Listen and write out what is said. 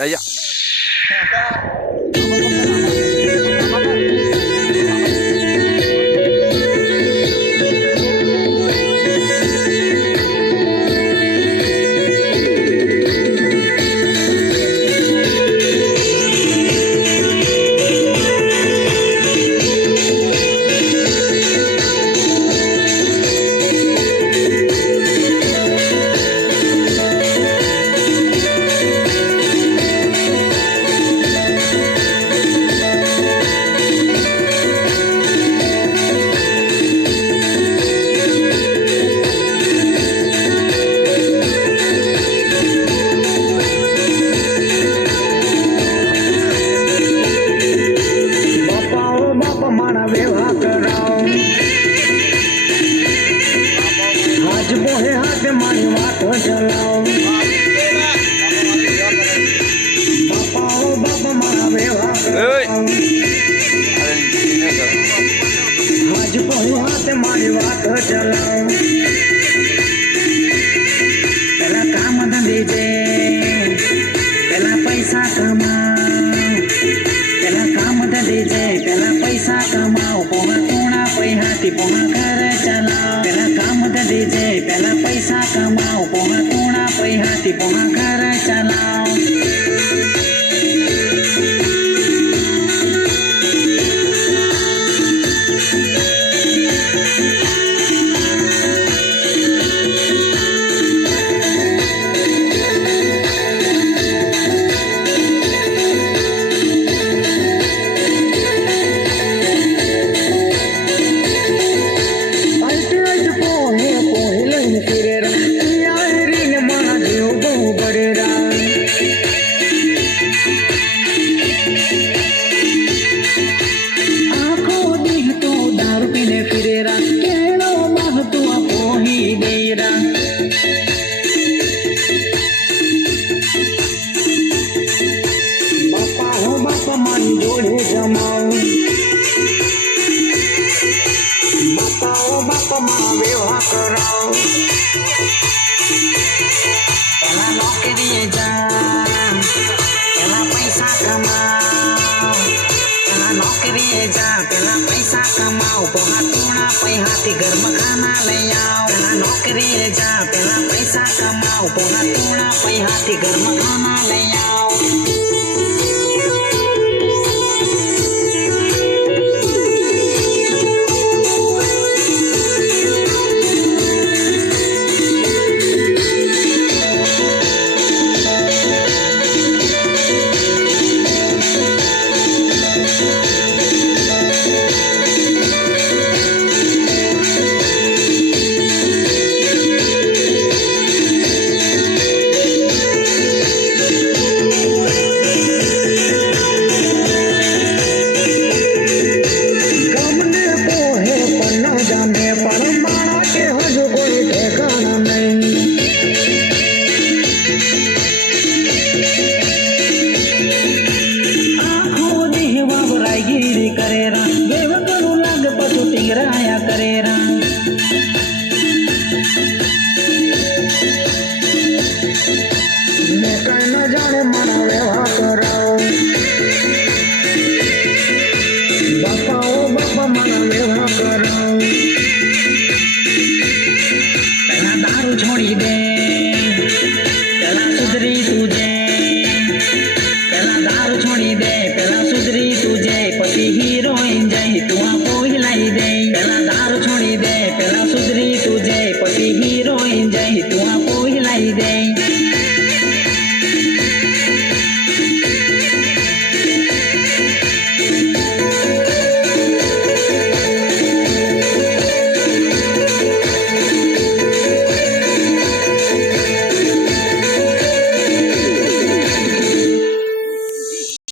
અહીંયા મારી વાત ચલાવ પેલા કામ ધંધે છે પેલા પૈસા કમાવ પેલા કામ ધંધે છે પેલા પૈસા કમાવ પોણા કોણા પૈહાથી પોણા ઘર ચલાવ પેલા કામ ધંધે છે પેલા પૈસા કમાવ પોણા કોણા પૈહાથી પોણા ઘર ચલાવ પેલા નોકરીએ જા પેલા પૈસા કમાવ પેલા નોકરીએ જા પેલા પૈસા કમાવ પોણા ટૂણા પૈહાથી ઘરમાં ખાના લઈ આવ પેલા નોકરીએ જા પેલા પૈસા કમાવ પોણા ટૂણા પૈહાથી ઘરમાં ખાના લઈ આવ